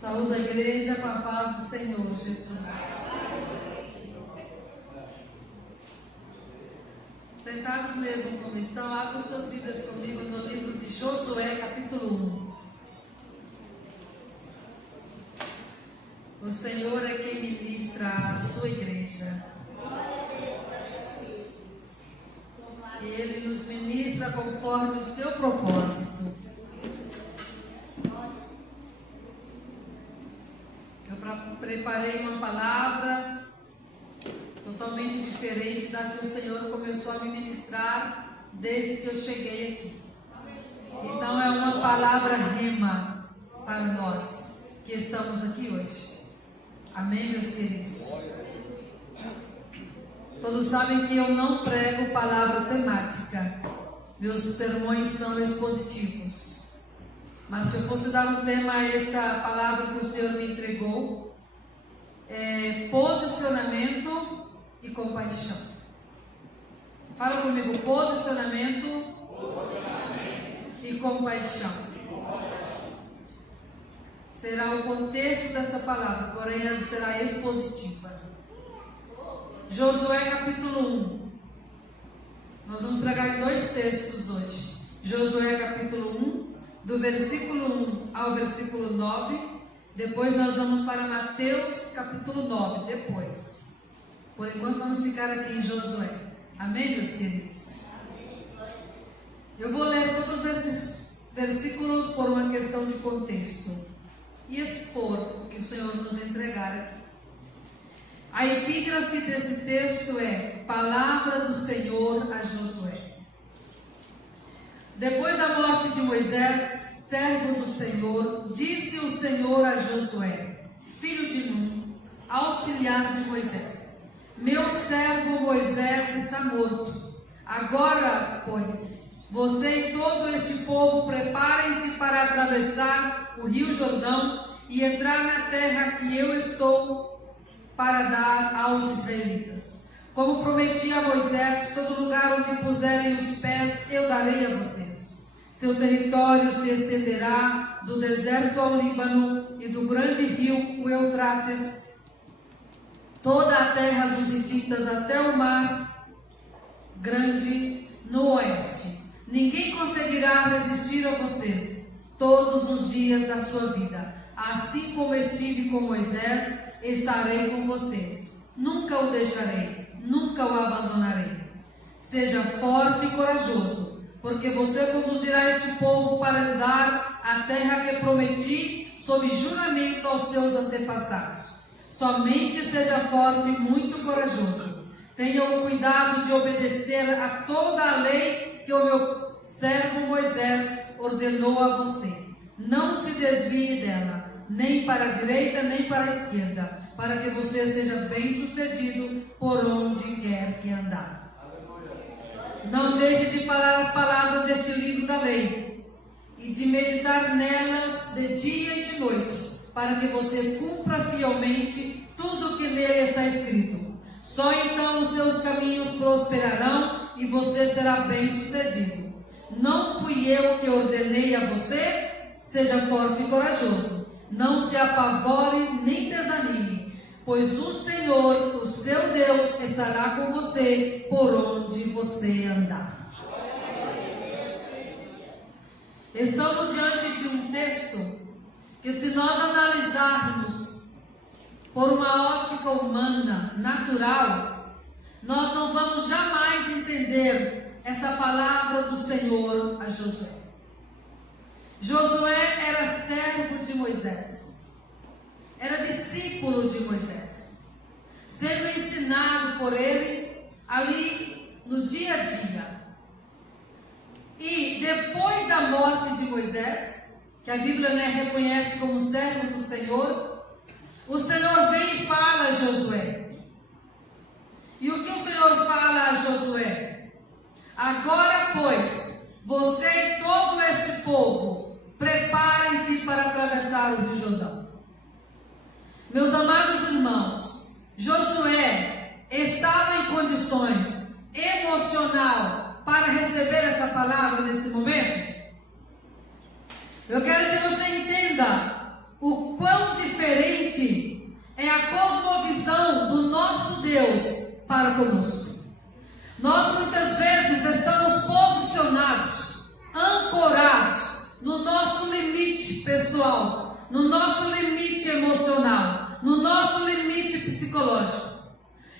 Saúde a igreja com a paz do Senhor Jesus. Sentados mesmo como estão, abram suas Bíblias comigo no livro de Josué, capítulo 1. O Senhor é quem ministra a sua igreja. E Ele nos ministra conforme o seu propósito. Eu preparei uma palavra totalmente diferente da que o Senhor começou a me ministrar desde que eu cheguei aqui. Então é uma palavra rema para nós que estamos aqui hoje. Amém, meus queridos? Todos sabem que eu não prego palavra temática. Meus sermões são expositivos. Mas se eu fosse dar um tema a esta palavra que o Senhor me entregou, é posicionamento e compaixão. Fala comigo, posicionamento e compaixão. Será o contexto desta palavra, porém ela será expositiva. Josué capítulo 1. Nós vamos pregar em dois textos hoje. Josué capítulo 1, do versículo 1 ao versículo 9. Depois nós vamos para Mateus capítulo 9, depois. Por enquanto vamos ficar aqui em Josué. Amém, meus queridos? Eu vou ler todos esses versículos por uma questão de contexto e expor o que o Senhor nos entregar aqui. A epígrafe desse texto é Palavra do Senhor a Josué. Depois da morte de Moisés, servo do Senhor, disse o Senhor a Josué, filho de Nun, auxiliar de Moisés: meu servo Moisés está morto. Agora, pois, você e todo este povo preparem-se para atravessar o rio Jordão e entrar na terra que eu estou para dar aos israelitas. Como prometi a Moisés, todo lugar onde puserem os pés eu darei a vocês. Seu território se estenderá do deserto ao Líbano e do grande rio, o Eufrates, toda a terra dos hititas até o mar grande no oeste. Ninguém conseguirá resistir a vocês todos os dias da sua vida. Assim como estive com Moisés, estarei com vocês. Nunca o deixarei, nunca o abandonarei. Seja forte e corajoso, porque você conduzirá este povo para lhe dar a terra que prometi sob juramento aos seus antepassados. Somente seja forte e muito corajoso. Tenha o cuidado de obedecer a toda a lei que o meu servo Moisés ordenou a você. Não se desvie dela, nem para a direita, nem para a esquerda, para que você seja bem-sucedido por onde quer que andar. Não deixe de falar as palavras deste livro da lei e de meditar nelas de dia e de noite, para que você cumpra fielmente tudo o que nele está escrito. Só então os seus caminhos prosperarão e você será bem-sucedido. Não fui eu que ordenei a você? Seja forte e corajoso. Não se apavore nem desanime, pois o Senhor, o seu Deus, estará com você por onde você andar. Estamos diante de um texto que, se nós analisarmos por uma ótica humana, natural, nós não vamos jamais entender essa palavra do Senhor a Josué. Josué era servo de Moisés, era discípulo de Moisés, sendo ensinado por ele ali no dia a dia. E depois da morte de Moisés, que a Bíblia reconhece como servo do Senhor, o Senhor vem e fala a Josué. E o que o Senhor fala a Josué? Agora, pois, você e todo este povo, preparem-se para atravessar o rio Jordão. Meus amados irmãos, Josué estava em condições emocional para receber essa palavra nesse momento? Eu quero que você entenda o quão diferente é a cosmovisão do nosso Deus para conosco. Nós muitas vezes estamos posicionados, ancorados no nosso limite pessoal, no nosso limite emocional, no nosso limite psicológico.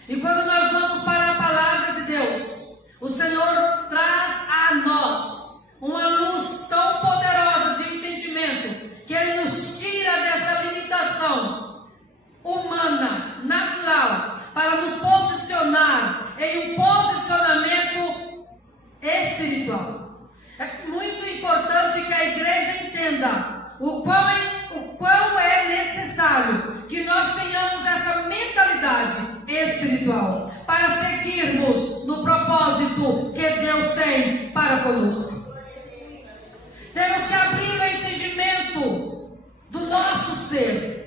E quando nós vamos para a palavra de Deus, o Senhor traz a nós uma luz tão poderosa de entendimento, que Ele nos tira dessa limitação humana, natural, para nos posicionar em um posicionamento espiritual. É muito importante que a igreja entenda o quão é necessário que nós tenhamos essa mentalidade espiritual para seguirmos no propósito que Deus tem para conosco. Temos que abrir o entendimento do nosso ser.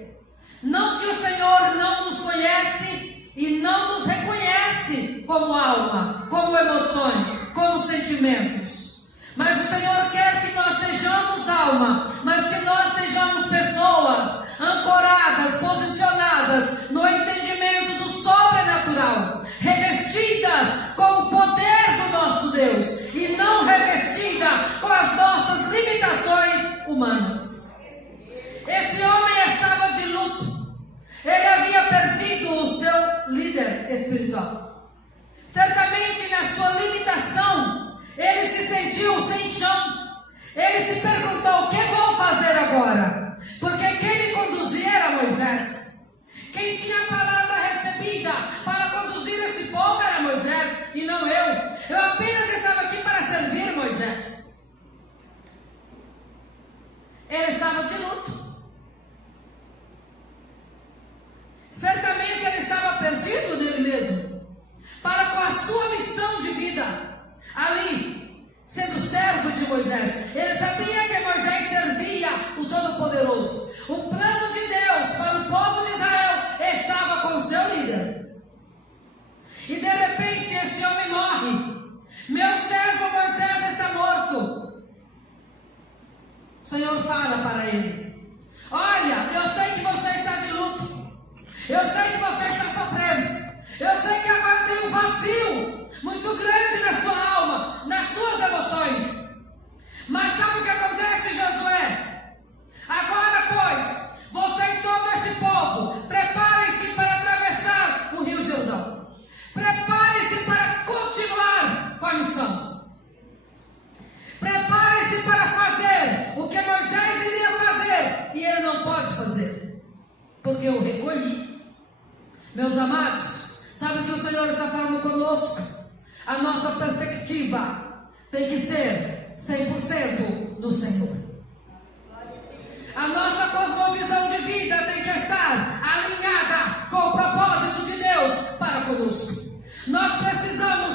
Não que o Senhor não nos conhece e não nos reconhece como alma, como emoções, como sentimentos. Mas o Senhor quer que nós sejamos alma, mas que nós sejamos pessoas ancoradas, posicionadas no entendimento do sobrenatural, revestidas com o poder do nosso Deus e não revestidas com as nossas limitações humanas. Esse homem estava de luto. Ele havia perdido o seu líder espiritual. Certamente na sua limitação, ele se sentiu sem chão. Ele se perguntou: o que vou fazer agora? Porque quem me conduzia era Moisés. Quem tinha a palavra recebida para conduzir esse povo era Moisés e não eu. Eu apenas estava aqui para servir Moisés. Ele estava de luto. Certamente ele estava perdido nele mesmo, para com a sua missão de vida, ali, sendo servo de Moisés. Ele sabia que Moisés servia o Todo-Poderoso. O plano de Deus para o povo de Israel estava com o seu líder. E de repente esse homem morre. Meu servo Moisés está morto. O Senhor fala para ele: olha, eu sei que você está de luto. Eu sei que você está sofrendo. Eu sei que agora tem um vazio muito grande na sua alma, nas suas emoções. Mas sabe o que acontece, Josué? Agora, pois, você e todo esse povo, preparem-se para atravessar o rio Jordão. Preparem-se para continuar com a missão. Preparem-se para fazer o que Moisés iria fazer e ele não pode fazer, porque eu recolhi. Meus amados, sabe o que o Senhor está falando conosco? A nossa perspectiva tem que ser 100% no Senhor. A nossa cosmovisão de vida tem que estar alinhada com o propósito de Deus para conosco. Nós precisamos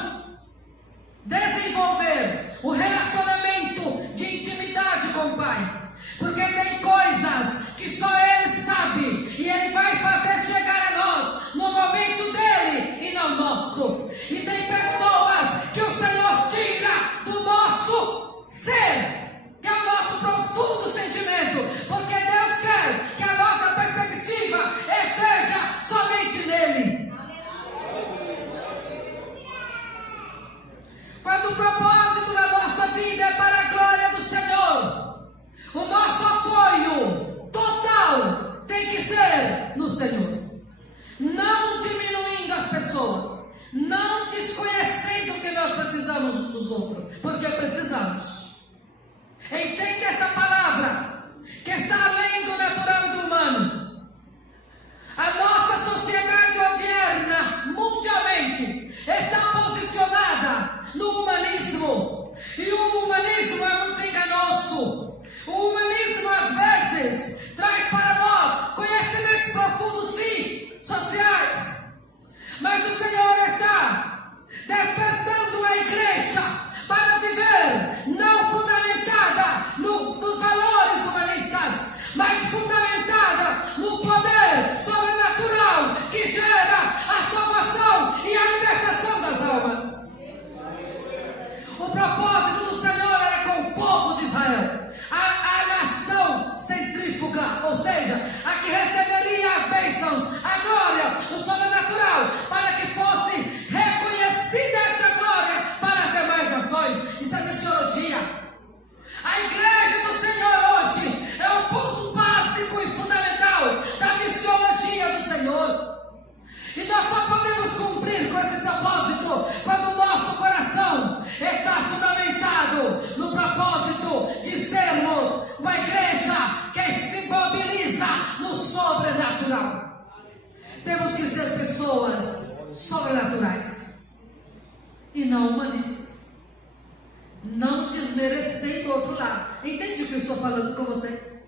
desenvolver o relacionamento de intimidade com o Pai, porque tem coisas que só Ele sabe e Ele vai fazer chegar a nós no momento dele e não nosso. E tem pessoas que o Senhor tira do nosso ser, que é o nosso propósito pessoas sobrenaturais e não humanistas, não desmerecendo o outro lado. Entende o que eu estou falando com vocês?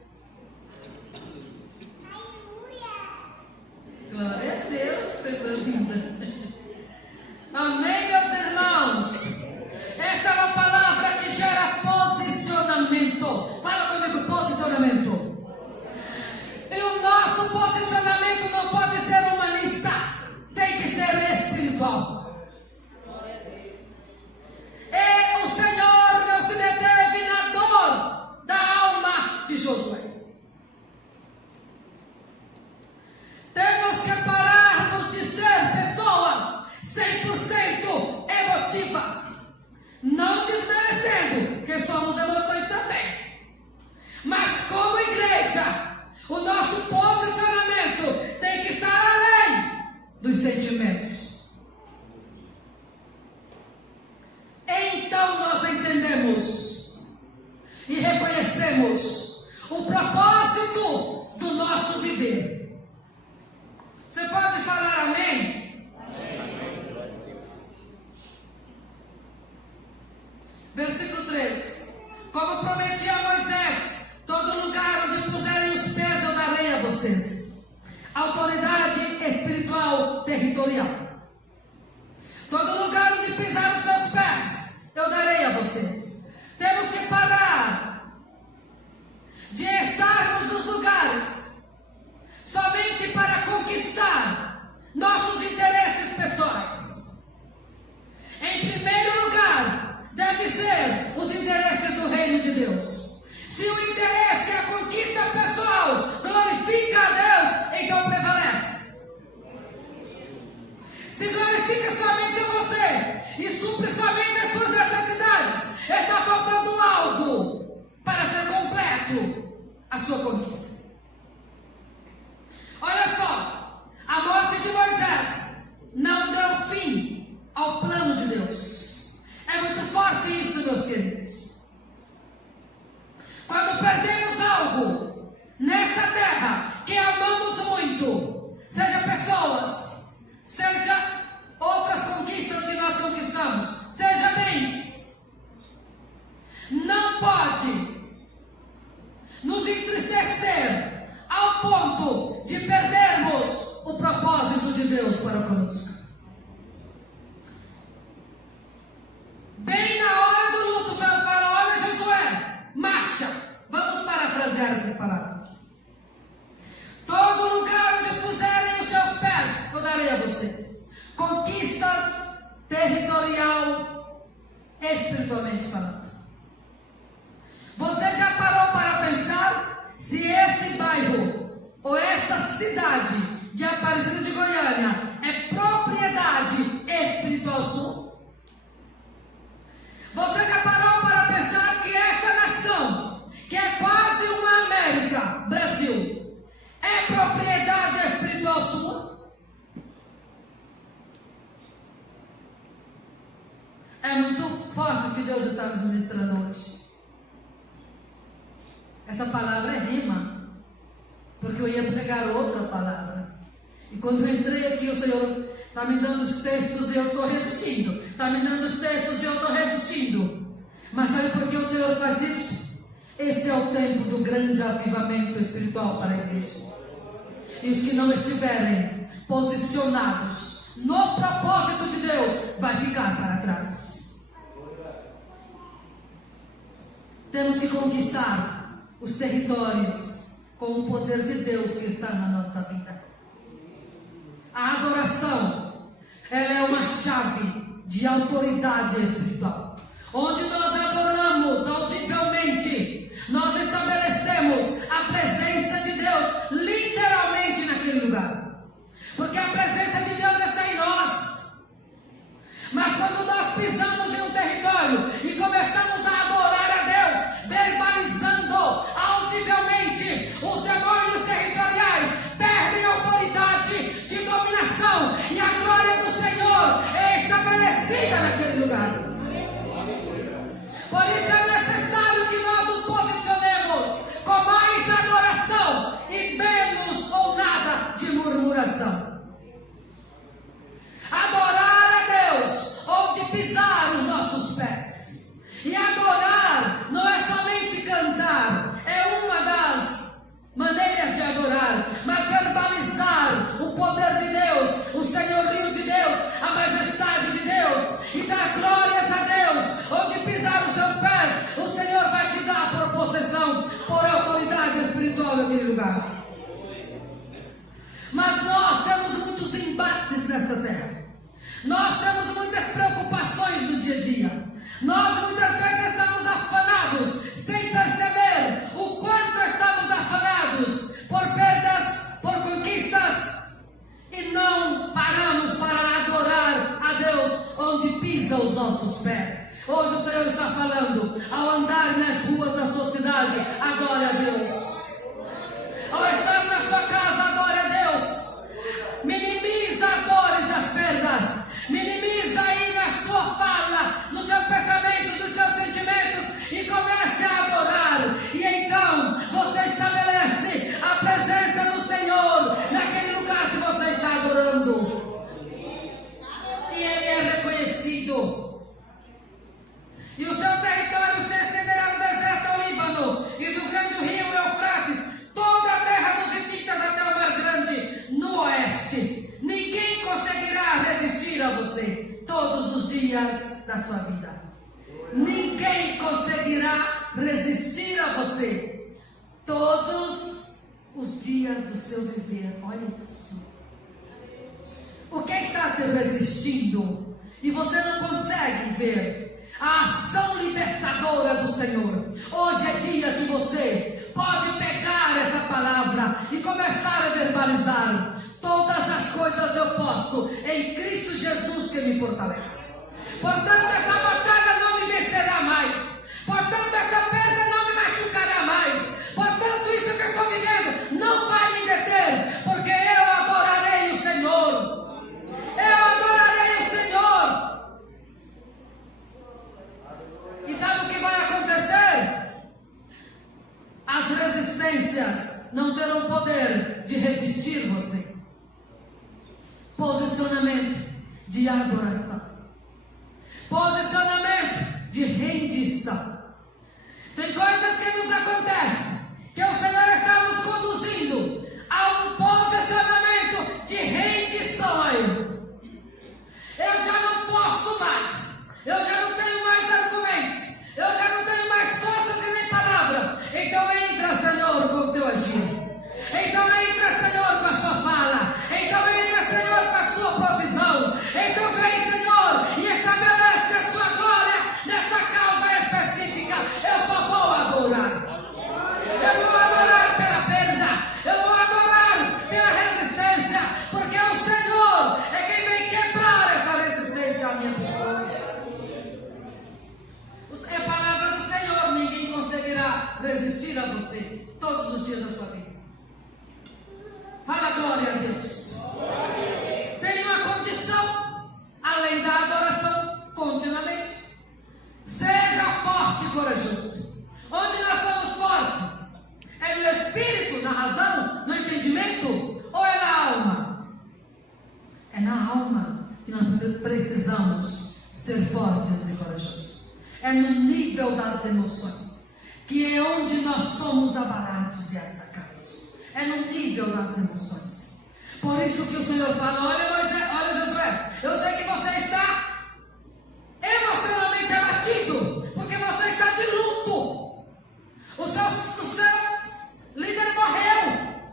Glória a Deus, coisa linda. Amém, meus irmãos? Esta é uma palavra que gera posicionamento. Fala comigo, posicionamento. E o nosso posicionamento não pode ser humanista, tem que ser espiritual. E o Senhor não se deteve na dor da alma de Josué. Temos que pararmos de ser pessoas 100% emotivas, não desmerecendo que somos emoções também, mas como igreja, o nosso posicionamento tem que estar além dos sentimentos. Então nós entendemos e reconhecemos o propósito do nosso viver. Você pode falar amém? Versículo 3. Como prometi a Moisés, todo lugar onde puserem os pés eu darei a vocês. Autoridade espiritual territorial. Todo lugar onde pisar os seus pés eu darei a vocês. Temos que parar de estarmos nos lugares somente para conquistar nossos interesses pessoais. Em primeiro lugar, deve ser os interesses do reino de Deus. Se o interesse é a conquista pessoal, glorifica a Deus, então prevalece. Se glorifica somente a você e supre somente as suas necessidades, está faltando algo para ser completo a sua conquista. Olha só, a morte de Moisés não deu fim ao plano de Deus. É muito forte isso, meus queridos. Quando perdemos algo nessa terra que amamos muito, seja pessoas, seja outras conquistas que nós conquistamos, seja bens, não pode nos entristecer ao ponto de perdermos o propósito de Deus para conosco. Bem na hora do luto, o Senhor fala: olha, Josué, marcha. Vamos parafrasear essas palavras. Todo lugar onde puserem os seus pés, eu darei a vocês. Conquistas territorial, espiritualmente falando. Você já parou para pensar se este bairro ou esta cidade de Aparecida de Goiânia é propriedade espiritual sua? Você já parou para pensar que esta nação, que é quase uma América, Brasil, é propriedade espiritual sua? É muito forte o que Deus está nos ministrando hoje. Essa palavra é rima, porque eu ia pregar outra palavra. E quando eu entrei aqui, o Senhor está me dando os textos e eu estou resistindo. Está me dando os textos e eu estou resistindo. Mas sabe por que o Senhor faz isso? Esse é o tempo do grande avivamento espiritual para a igreja. E os que não estiverem posicionados no propósito de Deus, vai ficar para trás. Temos que conquistar os territórios com o poder de Deus que está na nossa vida. A adoração, ela é uma chave de autoridade espiritual. Onde nós adoramos audivelmente, nós estabelecemos a presença de Deus literalmente naquele lugar. Porque a presença de Deus está em nós. Mas quando nós pisamos em um território e começamos a adorar a Deus, verbalizando audivelmente, os demônios territoriais perdem autoridade de dominação e a glória do Senhor é estabelecida naquele lugar. Por isso é necessário que nós nos resolve aquele lugar. Mas nós temos muitos embates nessa terra. Nós temos muitas preocupações no dia a dia. Nós muitas vezes estamos afanados, sem perceber o quanto estamos afanados por perdas, por conquistas, e não paramos para adorar a Deus onde pisa os nossos pés. Hoje o Senhor está falando, ao andar nas ruas da sua cidade, adore a Deus. Ao estar na sua casa, adore a Deus. Minimiza as dores das perdas. Minimiza aí na sua fala, nos seus pensamentos, nos seus sentimentos, e comece a adorar. E então você estabelece a presença do Senhor naquele lugar que você está adorando. E Ele é reconhecido. E o seu território se estenderá do deserto ao Líbano e do grande rio Eufrates, toda a terra dos hititas até o mar grande, no oeste. Ninguém conseguirá resistir a você todos os dias da sua vida. Ninguém conseguirá resistir a você todos os dias do seu viver. Olha isso. O que está te resistindo e você não consegue ver a ação libertadora do Senhor? Hoje é dia que você pode pegar essa palavra e começar a verbalizar. Todas as coisas eu posso em Cristo Jesus que me fortalece. Portanto, essa batalha não me vencerá mais. Portanto, essa perda não me machucará mais. Portanto, isso que eu estou vivendo não vai me deter, porque eu adorarei o Senhor. Eu adorarei o Senhor. E sabe o que vai acontecer? As resistências não terão poder de resistir você. Posicionamento de adoração. Posicionamento de rendição. Tem coisas que nos acontecem, que o Senhor está nos conduzindo a um posicionamento de rendição a Ele. Eu já não posso mais. Eu já não tenho mais argumentos. Eu já não tenho mais forças e nem palavra. Então entra, Senhor, com o teu agir. Então entra, Senhor, com a sua fala. Então entra, Senhor, com a sua provisão. Então vem, Senhor, e estabelece a sua glória nessa causa específica. Eu só vou adorar. Eu vou adorar pela perda. Eu vou adorar pela resistência. Porque o Senhor é quem vem quebrar essa resistência à minha pessoa. É a palavra do Senhor. Ninguém conseguirá resistir a você todos os dias da sua vida. Fala glória a Deus. Tem uma condição, além da adoração, continuamente. Seja forte e corajoso. Onde nós somos fortes? É no espírito, na razão, no entendimento? Ou é na alma? É na alma que nós precisamos ser fortes e corajosos. É no nível das emoções, que é onde nós somos abalados e atacados. É no nível das emoções. Por isso que o Senhor fala: olha Moisés, olha Josué, eu sei que você está emocionalmente abatido, porque você está de luto. O seu líder morreu.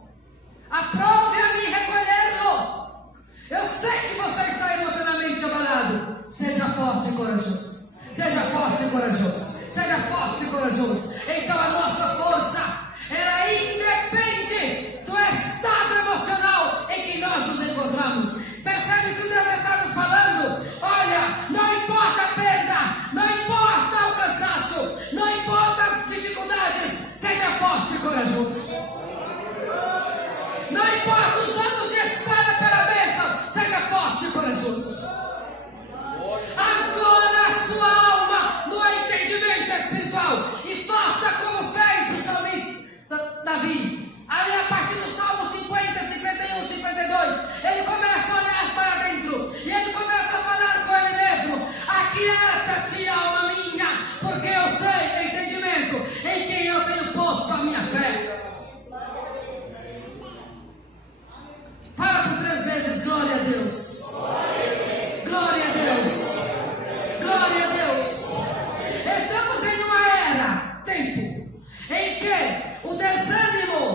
Aprove a mim recolhê-lo. Eu sei que você está emocionalmente abalado. Seja forte e corajoso. Seja forte e corajoso. Seja forte e corajoso. Então a nossa força, ela independe do estado emocional em que nós nos encontramos. Percebe que Deus está nos falando? Olha, não importa a perda, não importa o cansaço, não importa as dificuldades, seja forte e corajoso. Não importa os anos de espera pela bênção, seja forte e corajoso. Ancora a sua alma no entendimento espiritual e faça como fez o salmista Davi. Ali a partir do Salmo 50, 51, 52, ele começa a olhar para dentro e ele começa a falar com ele mesmo: aquieta-te, alma minha, porque eu sei, entendimento, em quem eu tenho posto a minha fé. Fala por 3 vezes: glória a Deus. Glória a Deus. Glória a Deus. Estamos em uma era, tempo, em que o desânimo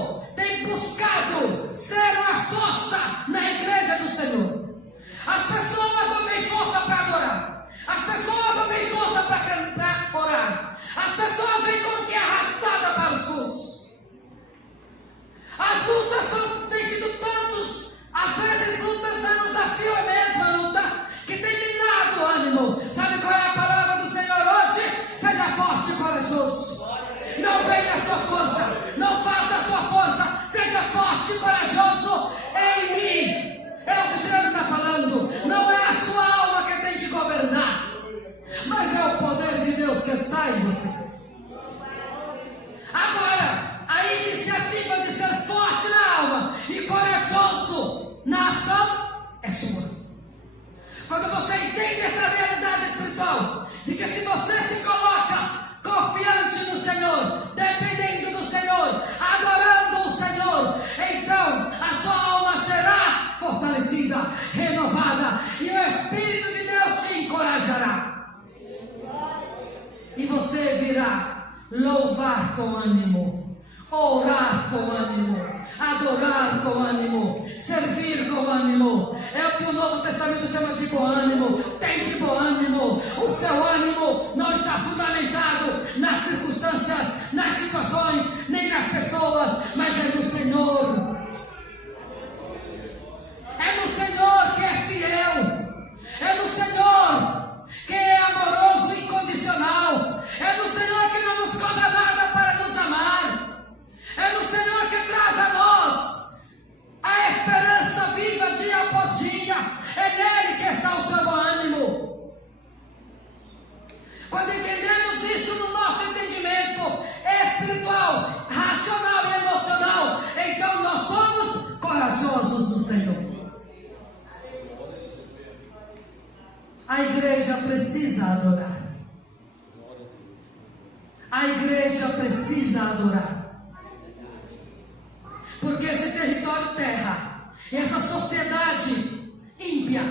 a sua força, não falta a sua força. Seja forte e corajoso em mim. É o que o Senhor está falando. Não é a sua alma que tem que governar, mas é o poder de Deus que está em você. Agora, a iniciativa de ser forte na alma e corajoso na ação é sua. Quando você entende essa realidade espiritual, de que se você se coloca confiante no Senhor, dependendo do Senhor, adorando o Senhor, então a sua alma será fortalecida, renovada, e o Espírito de Deus te encorajará. E você virá louvar com ânimo, orar com ânimo, adorar com ânimo, servir com ânimo. É o que o Novo Testamento chama de bom ânimo. Tem de bom ânimo. O seu ânimo não está fundamentado nas circunstâncias, nas situações, nem nas pessoas, mas é no Senhor. É no Senhor que é fiel. É no Senhor que é amoroso e incondicional. É no Senhor que não nos cobra nada para nos amar. É no Senhor que traz a nós a esperança viva dia após dia. É nele que está o seu ânimo. Quando entendemos isso no nosso entendimento espiritual, racional e emocional, então nós somos corajosos no Senhor. A igreja precisa adorar. A igreja precisa adorar. Porque esse território terra, essa sociedade ímpia,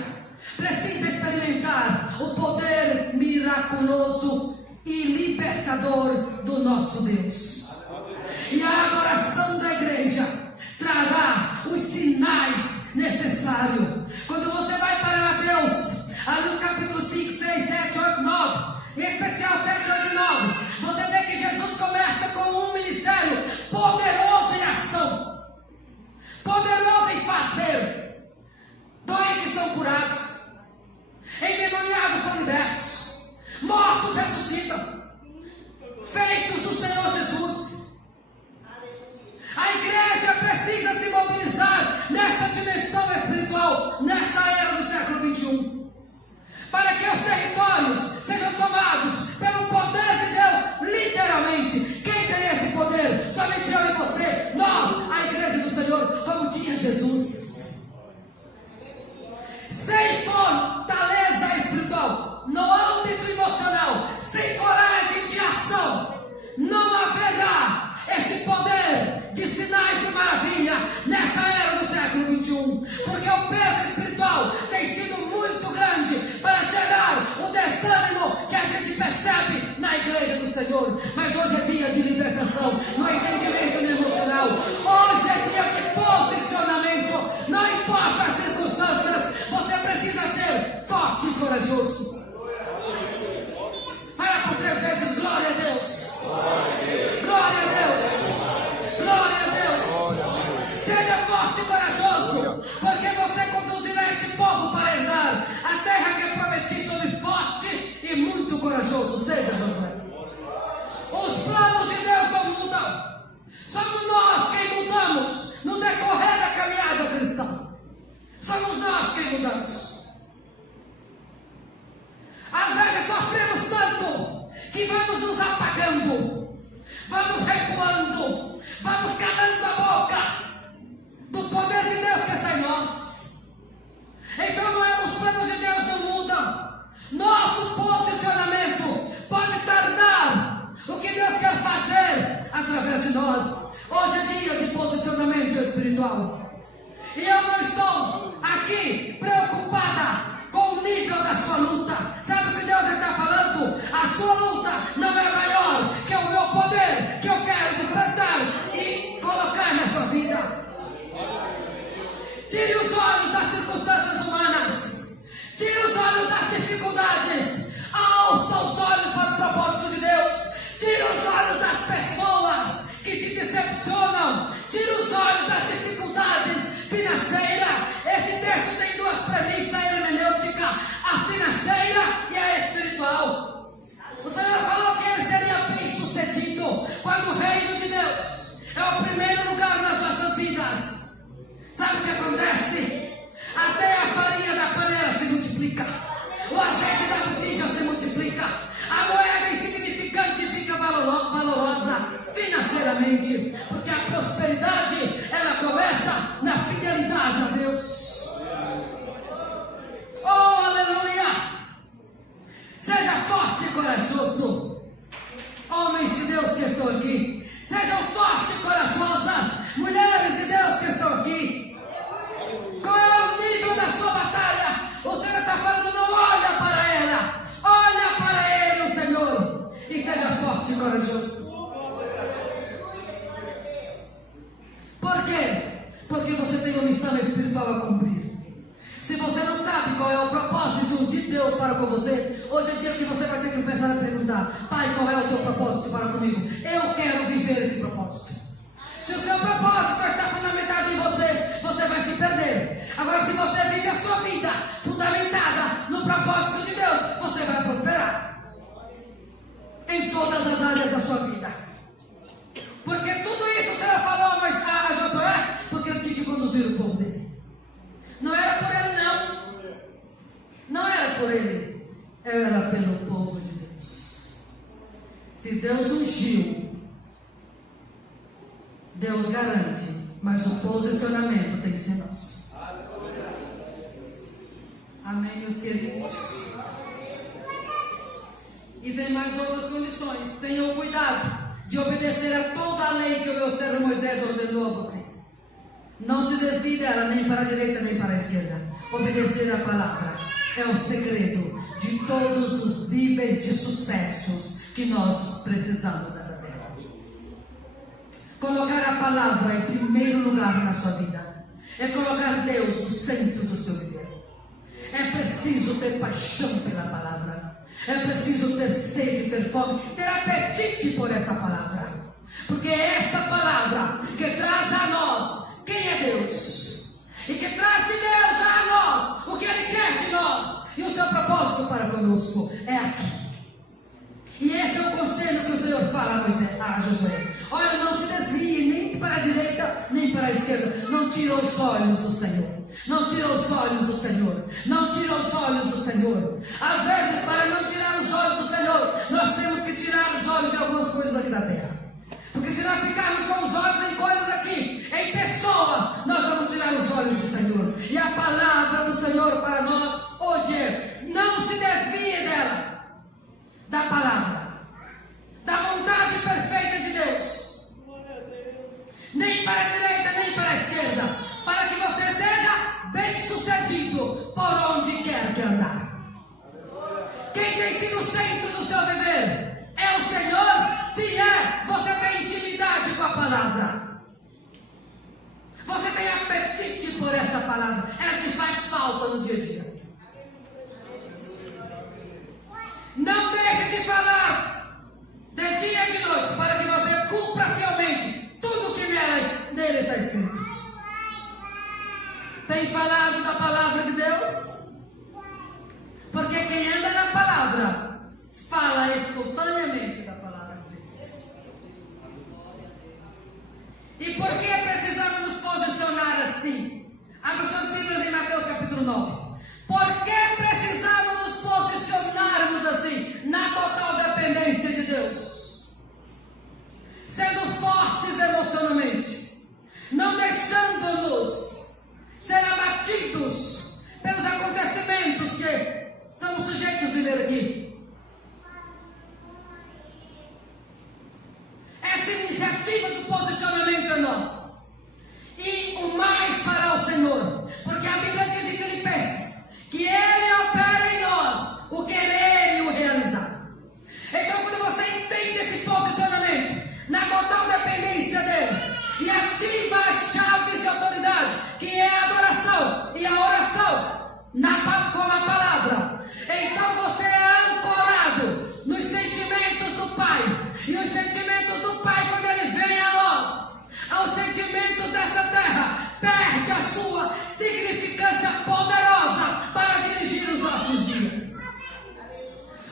precisa experimentar o poder miraculoso e libertador do nosso Deus. E a adoração da igreja trará os sinais necessários. Quando você vai para Mateus, ali no capítulo 5, 6, 7, 8, 9, em especial 7, 8 e 9, você vê que Jesus começa com um ministério poderoso em ação. Poderoso em fazer. Doentes são curados, endemoniados são libertos, mortos ressuscitam, feitos do Senhor Jesus. A igreja precisa se mobilizar nessa dimensão espiritual, nessa era do século XXI, para que os territórios sejam tomados pelo poder de Deus, literalmente. Quem tem esse poder? Somente eu e você, nós, a igreja do Senhor, como tinha Jesus. Sem fortaleza espiritual, no âmbito emocional, sem coragem de ação, não haverá esse poder de sinais e maravilha nessa era do século XXI, porque o peso espiritual tem sido muito grande para gerar o desânimo que a gente percebe na igreja do Senhor. Mas hoje é dia de libertação no entendimento e no emocional. Hoje é dia de posicionamento. Não importa as circunstâncias, você precisa ser forte e corajoso. Fala por 3 vezes: glória a Deus. Glória a Deus. Glória a Deus. Seja forte e corajoso, porque você conduzirá esse povo para herdar a terra que eu prometi. Sobre forte e muito corajoso. Seja, Josué. Os planos de Deus não mudam. Somos nós quem mudamos no decorrer da caminhada cristã. Somos nós quem mudamos. Às vezes sofremos tanto que vamos nos apagando, vamos recuando, vamos calando a boca do poder de Deus que está em nós. Então os planos de Deus não mudam. Nosso posicionamento pode tardar o que Deus quer fazer através de nós. Hoje é dia de posicionamento espiritual. E eu não estou aqui preocupada com o nível da sua luta. Sabe o que Deus está falando? A sua luta não é maior que o meu poder, que eu quero despertar e colocar na sua vida. Tire os olhos das circunstâncias humanas. Tire os olhos das dificuldades. Alça os olhos para o propósito de Deus. Tire os olhos das pessoas que te decepcionam. Tire os olhos das dificuldades financeiras. Esse texto tem 2 premissas hermenêuticas: a financeira e a espiritual. O Senhor falou que ele seria bem sucedido quando o primeiro lugar nas nossas vidas, sabe o que acontece? Até a farinha da panela se multiplica, o azeite da botija se multiplica, a moeda insignificante fica valorosa financeiramente, porque a prosperidade, ela começa na fidelidade a Deus. Oh, aleluia! Seja forte e corajoso. Homens de Deus que estão aqui, sejam fortes e corajosas. Mulheres de Deus que estão aqui, qual é o nível da sua batalha? O Senhor está falando, não olha para ela, olha para Ele, o Senhor, e seja forte e corajoso. Por quê? Porque você tem uma missão espiritual a cumprir. Se você não sabe qual é o propósito de Deus para com você, hoje é dia que você vai ter que começar a perguntar: Pai, qual é o teu propósito para comigo? Eu quero viver esse propósito. Se o seu propósito está fundamentado em você, você vai se perder. Agora, se você vive a sua vida fundamentada no propósito de Deus, você vai prosperar em todas as áreas da sua vida. Porque tudo isso o Senhor falou a Josué, porque ele tinha que conduzir o povo dele. Não era por ele, não. Não era por ele. Era pelo povo de Deus. Se Deus ungiu, Deus garante, mas o posicionamento tem que ser nosso. Amém, meus queridos? E tem mais outras condições. Tenham cuidado de obedecer a toda a lei que o meu servo Moisés ordenou a você. Não se desvie dela, nem para a direita, nem para a esquerda. Obedecer a palavra é o segredo de todos os níveis de sucessos que nós precisamos nessa terra. Colocar a palavra em primeiro lugar na sua vida é colocar Deus no centro do seu viver. É preciso ter paixão pela palavra. É preciso ter sede, ter fome, ter apetite por esta palavra. Porque é esta palavra que traz a nós quem é Deus. E que traz de Deus a nós o que Ele quer de nós. E o seu propósito para conosco é aqui. E esse é o conselho que o Senhor fala a Josué. Olha, não se desvie nem para a direita, nem para a esquerda. Não tira os olhos do Senhor. Não tira os olhos do Senhor. Não tira os olhos do Senhor. Às vezes, para não tirar os olhos do Senhor, nós temos que tirar os olhos de algumas coisas aqui da terra. Porque se nós ficarmos com os olhos em coisas aqui, em pessoas, nós vamos tirar os olhos do Senhor. E a palavra do Senhor para nós hoje é: não se desvie dela, da palavra, da vontade perfeita de Deus, nem para a direita, nem para a esquerda, para que você seja bem sucedido por onde quer que andar. Quem tem sido o centro do seu viver é o Senhor. Se é, você tem intimidade com a palavra, você tem apetite por esta palavra, ela te faz falta no dia a dia. Não deixe de falar de dia e de noite, para que você cumpra fielmente tudo que nele está escrito. Tem falado da palavra de Deus? Porque quem anda na palavra fala espontaneamente da palavra de Deus. E por que precisamos nos posicionar assim? Abra suas Bíblias em Mateus capítulo 9. Por que precisamos nos posicionarmos assim, na total dependência de Deus? Sendo fortes emocionalmente, não deixando-nos ser abatidos pelos acontecimentos que somos sujeitos de ver aqui. Essa iniciativa do posicionamento é nossa. E o mais fará o Senhor. Porque a Bíblia diz em Filipenses que Ele opera em nós o querer e o realizar. Então, quando você entende esse posicionamento na total dependência dele e ativa as chaves de autoridade, que é a adoração e a oração com a palavra, então você é ancorado nos sentimentos do Pai. E os sentimentos do Pai, quando Ele vem a nós, os sentimentos dessa terra perde a sua significância poderosa para dirigir os nossos dias.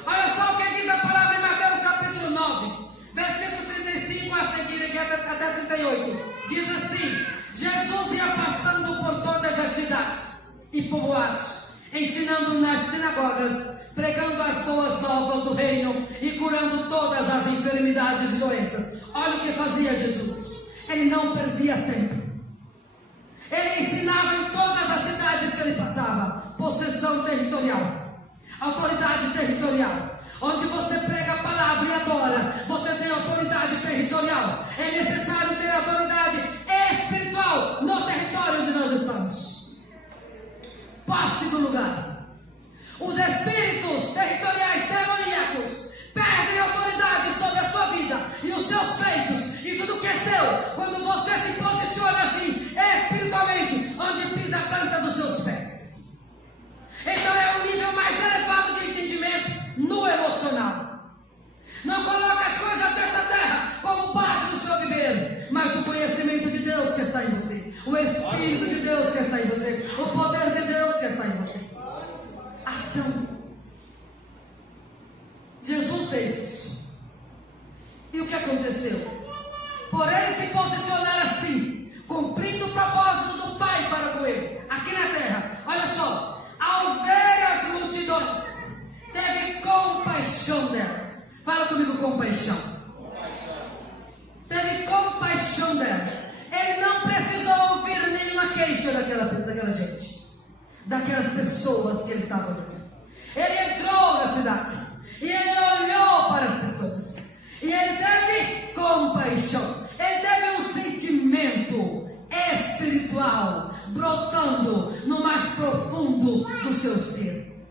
Olha só o que diz a palavra em Mateus capítulo 9, versículo 35 a seguir, que até 38. Diz assim: Jesus ia passando por todas as cidades e povoados, ensinando nas sinagogas, pregando as boas novas do reino e curando todas as enfermidades e doenças. Olha o que fazia Jesus. Ele não perdia tempo. Ele ensinava em todas as cidades que ele passava. Possessão territorial, autoridade territorial. Onde você prega a palavra e adora, você tem autoridade territorial. É necessário ter autoridade espiritual no território onde nós estamos. Posse do lugar. Os espíritos territoriais demoníacos perdem autoridade sobre a sua vida e os seus feitos e tudo que é seu quando você se posiciona assim espiritualmente, onde pisa a planta dos seus pés. Então é o nível mais elevado de entendimento no emocional. Não coloque as coisas desta terra como base do seu viver, mas o conhecimento de Deus que está em você, o Espírito de Deus que está em você, o poder de Deus que está em você. Ação. Jesus fez isso. E o que aconteceu? Por ele se posicionar assim, cumprindo o propósito do Pai para com ele, aqui na terra, olha só, ao ver as multidões, teve compaixão delas. Fala comigo, compaixão. Teve compaixão delas. Ele não precisou ouvir nenhuma queixa daquela gente, daquelas pessoas que ele estava ouvindo. Ele entrou na cidade e ele olhou para as pessoas e ele teve compaixão. Ele teve um sentimento espiritual brotando no mais profundo do seu ser,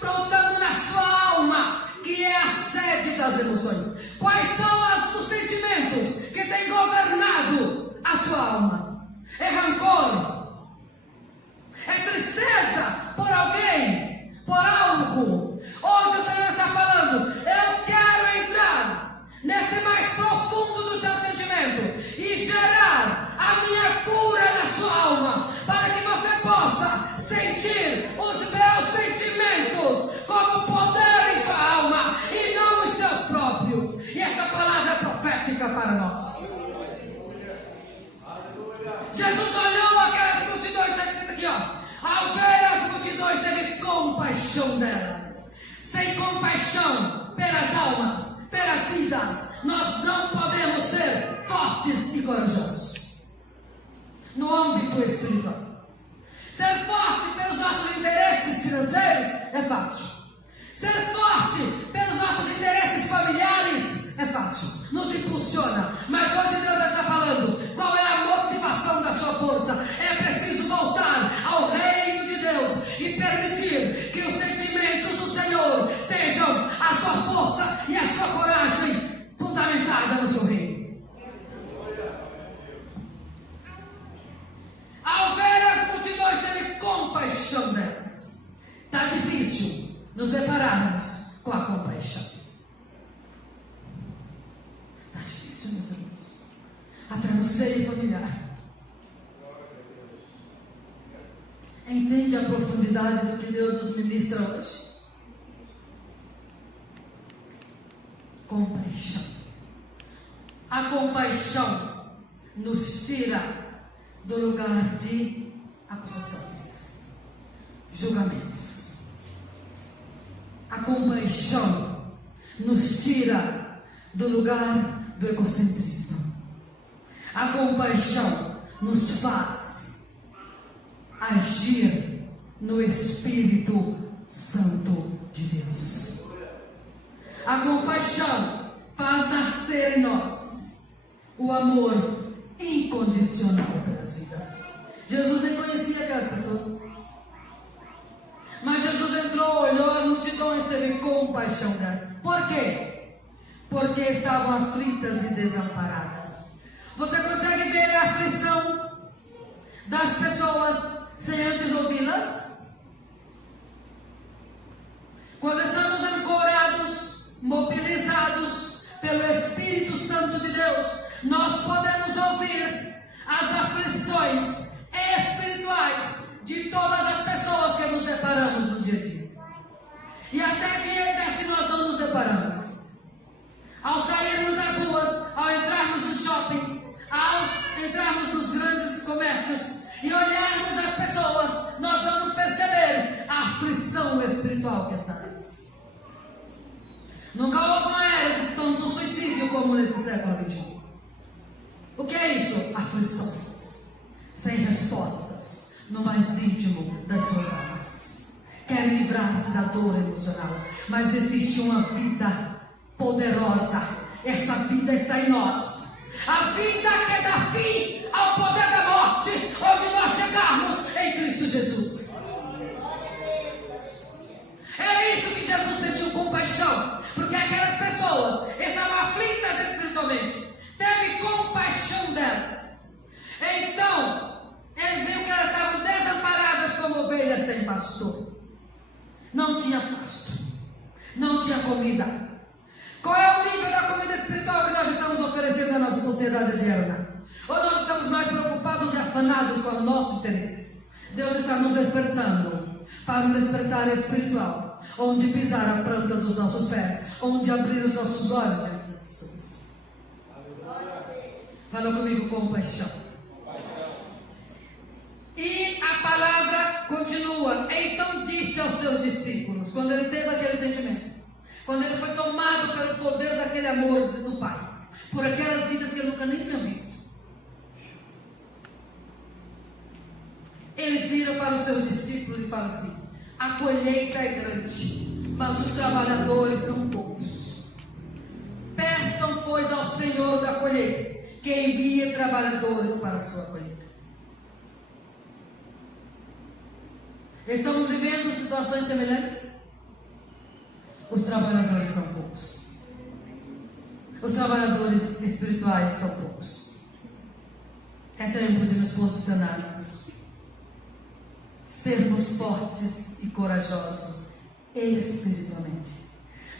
brotando na sua alma, que é a sede das emoções. Quais são os sentimentos que têm governado a sua alma? É rancor? É tristeza por alguém? Por algo? Hoje o Senhor está falando: eu quero entrar nesse mais profundo do seu sentimento e gerar a minha cura na sua alma, para que você possa sentir os meus sentimentos como poder em sua alma e não os seus próprios. E esta palavra é profética para nós. Jesus olhou aquelas multidões, está escrito aqui, ó. Ao ver as multidões, teve compaixão delas. Sem compaixão pelas almas, pelas vidas, nós não podemos ser fortes e corajosos no âmbito espiritual. Ser forte pelos nossos interesses financeiros é fácil. Ser forte pelos nossos interesses familiares é fácil, nos impulsiona. Mas hoje Deus está falando: qual é a motivação da sua força? É preciso voltar ao reino de Deus e permitir que os sentimentos do Senhor sejam a sua força e a sua coragem fundamentada no seu reino. Ao ver as multidões, teve compaixão delas. Está difícil nos depararmos com a compaixão. Está difícil, meus irmãos. Até no seio familiar. Entende a profundidade do que Deus nos ministra hoje? Compaixão. A compaixão nos tira do lugar de acusações, julgamentos. A compaixão nos tira do lugar do egocentrismo. A compaixão nos faz agir no Espírito Santo de Deus. A compaixão faz nascer em nós o amor incondicional pelas vidas. Jesus nem conhecia aquelas pessoas, mas Jesus entrou, olhou as multidões, teve compaixão delas. Por quê? Porque estavam aflitas e desamparadas. Você consegue ver a aflição das pessoas sem antes ouvi-las? Quando estamos ancorados, mobilizados pelo Espírito Santo de Deus, nós podemos ouvir as aflições espirituais de todas as pessoas que nos deparamos no dia a dia. E até diante que nós não nos deparamos. Ao sairmos das ruas, ao entrarmos nos shoppings, entrarmos nos grandes comércios e olharmos as pessoas, nós vamos perceber a aflição espiritual que está neles. Nunca houve uma era de tanto suicídio como nesse século XXI. O que é isso? Aflições, sem respostas, no mais íntimo das suas almas. Querem livrar-se da dor emocional, mas existe uma vida poderosa. Essa vida está em nós. A vida que dá fim ao poder da morte, onde nós chegarmos em Cristo Jesus. É isso que Jesus sentiu compaixão, porque aquelas pessoas estavam aflitas espiritualmente. Teve compaixão delas. Então, eles viram que elas estavam desamparadas como ovelhas sem pastor. Não tinha pasto, não tinha comida. Qual é o nível da comida espiritual que nós estamos oferecendo à nossa sociedade diária? Ou nós estamos mais preocupados e afanados com o nosso interesse? Deus está nos despertando para um despertar espiritual, onde pisar a planta dos nossos pés, onde abrir os nossos olhos diante das pessoas. Fala comigo, compaixão. E a palavra continua. Então disse aos seus discípulos, quando ele teve aquele sentimento, quando ele foi tomado pelo poder daquele amor do Pai, por aquelas vidas que ele nunca nem tinha visto, ele vira para os seus discípulos e fala assim: a colheita é grande, mas os trabalhadores são poucos. Peçam, pois, ao Senhor da colheita que envie trabalhadores para a sua colheita. Estamos vivendo situações semelhantes? Os trabalhadores são poucos. Os trabalhadores espirituais são poucos. É tempo de nos posicionarmos, sermos fortes e corajosos espiritualmente,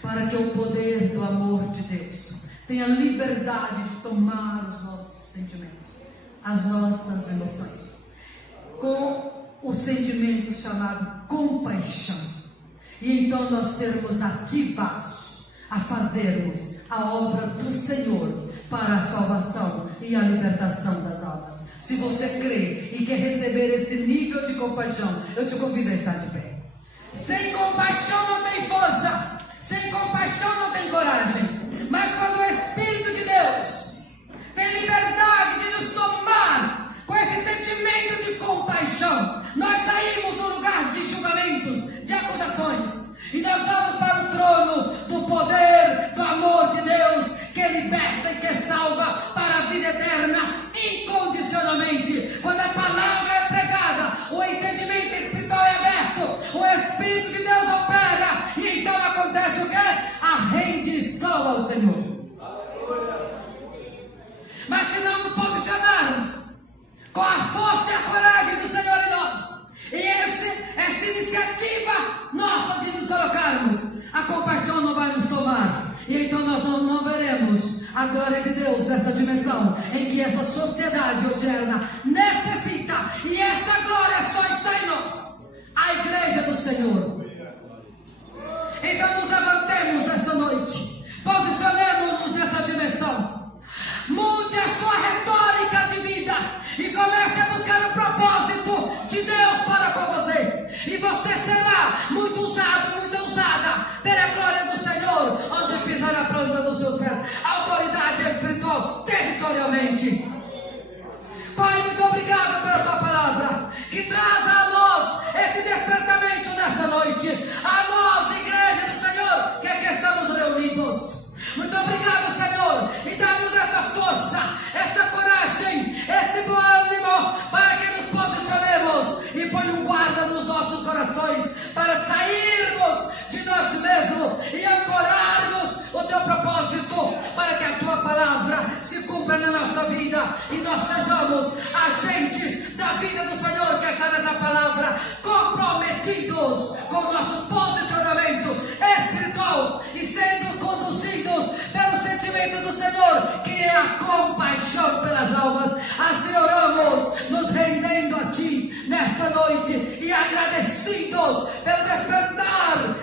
para que o poder do amor de Deus tenha liberdade de tomar os nossos sentimentos, as nossas emoções, com o sentimento chamado compaixão. E então nós sermos ativados a fazermos a obra do Senhor para a salvação e a libertação das almas. Se você crê e quer receber esse nível de compaixão, eu te convido a estar de pé. Sem compaixão não tem força, sem compaixão não tem coragem. Mas quando o Espírito de Deus tem liberdade de nos tomar com esse sentimento de compaixão, nós saímos do lugar de julgamentos, de acusações, e nós vamos para o trono do poder, do amor de Deus, que liberta e que salva para a vida eterna, incondicionalmente. Quando a palavra é pregada, o entendimento espiritual é aberto, o Espírito de Deus opera, e então acontece o quê? A rendição ao Senhor. Mas se não nos posicionarmos com a força e a coragem do Senhor em nós, e essa iniciativa nossa de nos colocarmos, a compaixão não vai nos tomar. E então nós não veremos a glória de Deus nessa dimensão em que essa sociedade odierna necessita. E essa glória só está em nós, a igreja do Senhor. Então nos levantemos nesta noite, posicionemos-nos nessa dimensão. Mude a sua retórica de vida e comece a buscar o propósito de Deus para com você. E você será muito usado, muito usada pela glória do Senhor, onde pisar a planta dos seus pés. Autoridade espiritual, territorialmente. Pai, muito obrigado pela tua palavra, que traz a nós esse despertamento nesta noite. A nós, igreja do Senhor, que aqui estamos reunidos. Muito obrigado, Senhor, e dá-nos essa força, essa coragem, esse bom ânimo, para que nos posicionemos e põe um guarda nos nossos corações, para sairmos de nós mesmos e ancorarmos o teu propósito, para que a tua palavra se cumpra na nossa vida e nós sejamos agentes da vida do Senhor que está nessa palavra, comprometidos com o nosso posicionamento espiritual e sendo conduzidos pelo sentimento do Senhor, que é a compaixão pelas almas. Assim oramos, nos rendendo a ti nesta noite e agradecidos pelo despertar